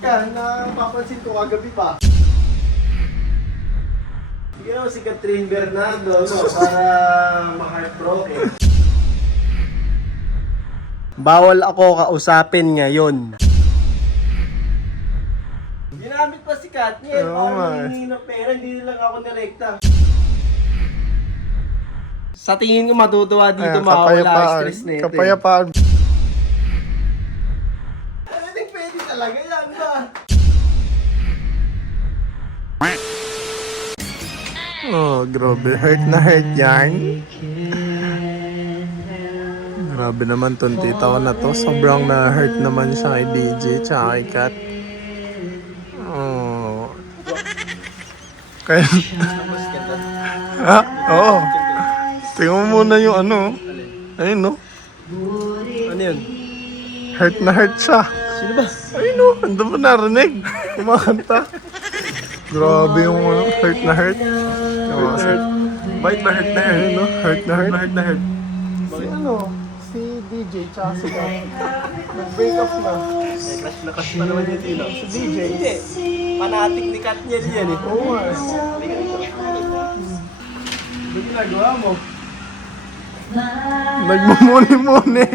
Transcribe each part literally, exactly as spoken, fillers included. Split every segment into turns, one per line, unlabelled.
ka, napapansin ko kagabi pa. Sige naman si Catherine Bernardo, no, para ma-heartbroken. Bawal ako kausapin ngayon. Ginamit pa si Katniel,
Oo,
parang
eh.
hiningi ng pera, hindi lang ako nirekta. Sa tingin ko matutuwa dito,
Ayan,
mawawala ang
kapayapaan.
stress nito. eh.
Kapayapaan.
Pwede, pwede talaga yan ba?
Oh, grabe. Hurt na hurt yan. Grabe naman tong tita ko na to. Sobrang na-hurt naman siya kay D J tsaka kay Kat. Oh. Kaya... ha? Oo. Tingnan mo muna yung ano. Ayun no.
Ano yun?
Hurt na hurt siya.
Sino ba?
Ayun no. Andun mo narinig. Kumakanta. Grabe yung ano. Hurt na hurt.
Hurt na hurt.
Bait na hurt na hurt. Ayun no. Hurt na hurt.
Hurt na hurt.
Si ano? Si D J tsaka si Kat. Nag-break up na.
May crush na crush pa naman yung tino.
Si D J.
Hindi. Panatik ni Katniel yan eh.
Oo nga.
Ano ginagawa mo?
Nagmumuni-muni.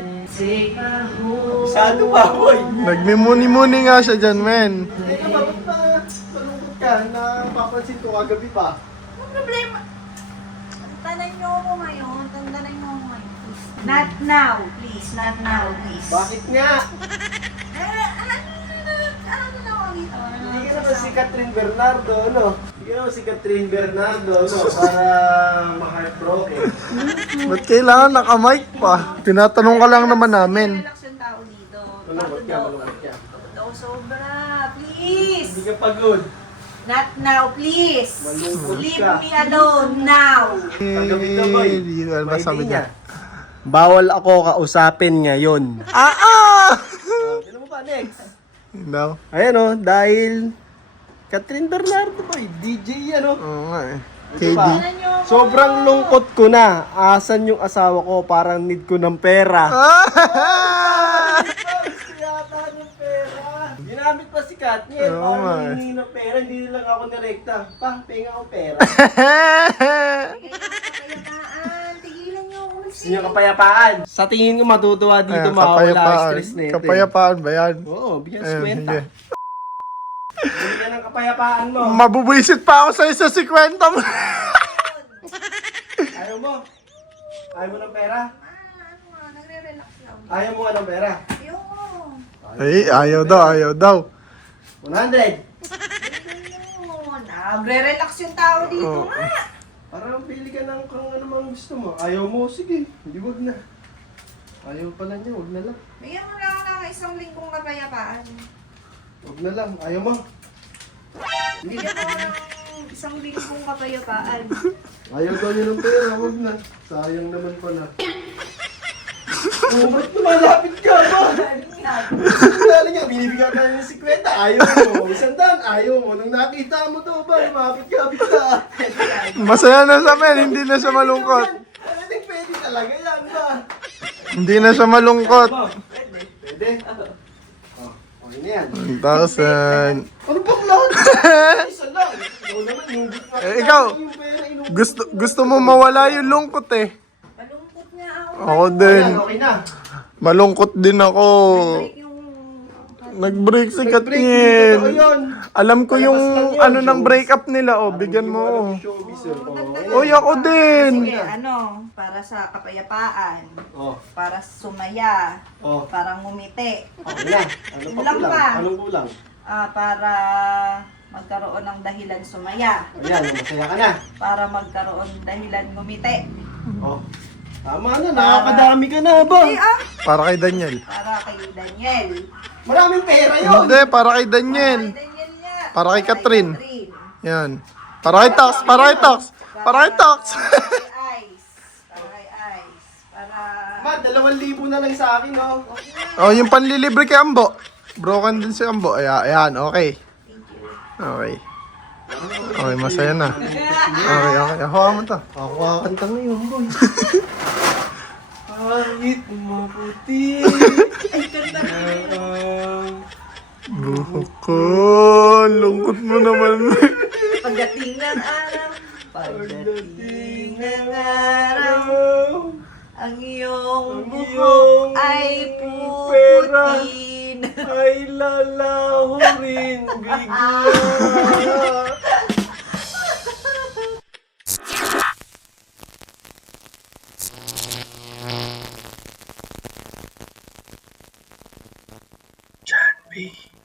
Sado pa, boy.
Nagmimuni-muni nga siya dyan, men.
Teka, bakit pa malungkot ka? Napapansin ko kagabi pa.
Ano problema? Tantanan niyo ako ngayon. Tantanan niyo ako ngayon. Please. Not now, please. Not now, please.
Bakit nga?
Eh, ano, ano na ako dito? Ano
Hindi ka
na
naman si Catherine Bernardo, no? Hindi ka naman si Catherine Bernardo, no? Para ma-heartbroken.
Ba't kailangan naka-mic pa? Tinatanong ka lang naman namin.
Relax yung tao dito.
Malungkot
Pagod
ka,
daw.
malungkot ka.
Pagod daw sobra. Please.
Hindi ka pagod.
Not now, please.
Malungkot
Leave
ka.
me alone now.
Kagabi ka, boy.
Hindi ko alam
May
sabi
linya.
niya.
Bawal ako kausapin ngayon.
Ah, ah!
Ano mo pa, next?
No.
Ayan o, dahil Catherine Bernardo boy, D J yan o.
Oo nga eh. K
Ito
D.
pa. Sobrang lungkot ko na. Asan yung asawa ko? Parang need ko ng pera.
Ah!
Gusto yata ng pera. Ginamit pa si Katniel.
Oo nga
Parang
eh.
hiningi ng pera. Hindi lang ako nirekta. Pa, penga ako pera.
Kapayapaan. Tigilan niyo ako.
Gusto niyo kapayapaan. Sa tingin ko matutuwa dito,
Ayan,
mawawala ang
kapayapaan.
stress nito. eh.
Kapayapaan ba yan?
Oo, bigyan
Ayan,
sa kwenta.
sige.
Bigyan ng kapayapaan mo.
Mabubwisit pa ako sa isa si kwenta mo.
Ayaw mo? Ayaw mo ng pera?
Ah, ano nga, nagre-relax lang.
Ayaw mo nga ng pera?
Ayoko.
Ay, ayaw daw, ayaw daw.
one hundred.
Ayun. Nagre-relax yung tao dito
Oo.
nga.
Parang pili ka ng kung ano mang gusto mo. Ayaw mo, sige. Hindi, wag na. Ayaw pala niya, wag na lang.
Bigyan mo lang ako ng isang linggong kapayapaan.
Wag na lang. Ayaw mo.
Bigyan mo ng isang linggong kapayapaan.
Ayaw daw niya ng pera, wag na. Sayang naman pala. Oh, ba't lumalapit ka ba? Dali niya, binibigyan ka ng sikwenta. Ayaw mo. Isang daan, ayaw mo. Nung nakita mo to ba, lumapit ka, bigla.
Masaya na sa men, hindi na siya malungkot.
Pwede, pwede talaga yan ba?
Hindi na siya malungkot.
Pwede. Pwede. Oh, okay na yan.
one thousand.
Ano bang lahat? Isa lang. Ikaw naman, hindi ka
Eh, ikaw,
yung pera, inuubos
Gusto
mo.
gusto mo mawala yung lungkot eh.
Malungkot nga ako.
Ako din.
Ayan, okay na.
Malungkot din ako.
Break yung...
Nag-break si
Nag-break, hindi totoo
Katniel.
yun.
Alam ko yung
Palabas lang yun,
ano ng
showbiz.
breakup nila. Oh, bigyan mo.
Showbiz, oh.
Oy, ako din.
Sige, ano, para sa kapayapaan,
Oh,
para sumaya,
oh.
para ngumiti,
Okay na. Ano pa
Kulang
kulang?
pa.
Anong kulang?
ah, para magkaroon ng dahilan sumaya,
Ayan, masaya ka na.
para magkaroon dahilan ngumiti.
Oh. Tama na, nakakadami ka na ba?
Eh, ah,
Para kay Daniel.
para kay Daniel.
Maraming pera yun.
Hindi, para kay Daniel.
Kay Daniel niya.
Para kay Catherine.
Catherine.
Yan. Para kay Tox, para kay Tox. Para kay Tox.
Para kay Ice. Para kay Ice. Para...
Ma, dalawang libo na lang sa akin, oh.
Oh, yung panlilibre kay Ambo. Broken din si Ambo. Ayan, ayan, okay. Okay. Okay, masaya na. Okay, okay. Hawa mo to.
Ako kakanta ngayon, boy. Kahit maputi.
Ay, ganda rin.
ang
Buhok ko. Lungkot mo naman.
Pagdating ng araw, pagdating ng araw, ang iyong buhok ay puputin.
Ay lalaho rin bigla.